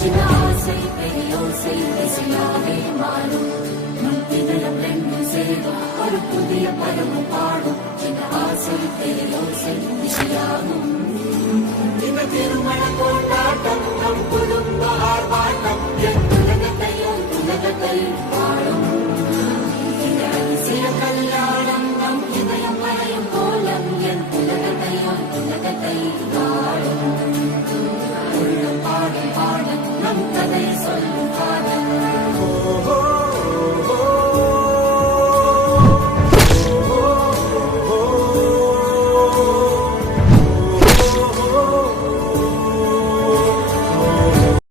சின்ன ஆசை பெரியோசை இசையாகவே மாறும். நம் இதயம் ரெண்டும் சேரும் ஒரு புதிய பருவம் பாடும். சின்ன ஆசை பெரியோசை இசையாகும். இந்த திருமண கொண்டாட்டம் நம் புது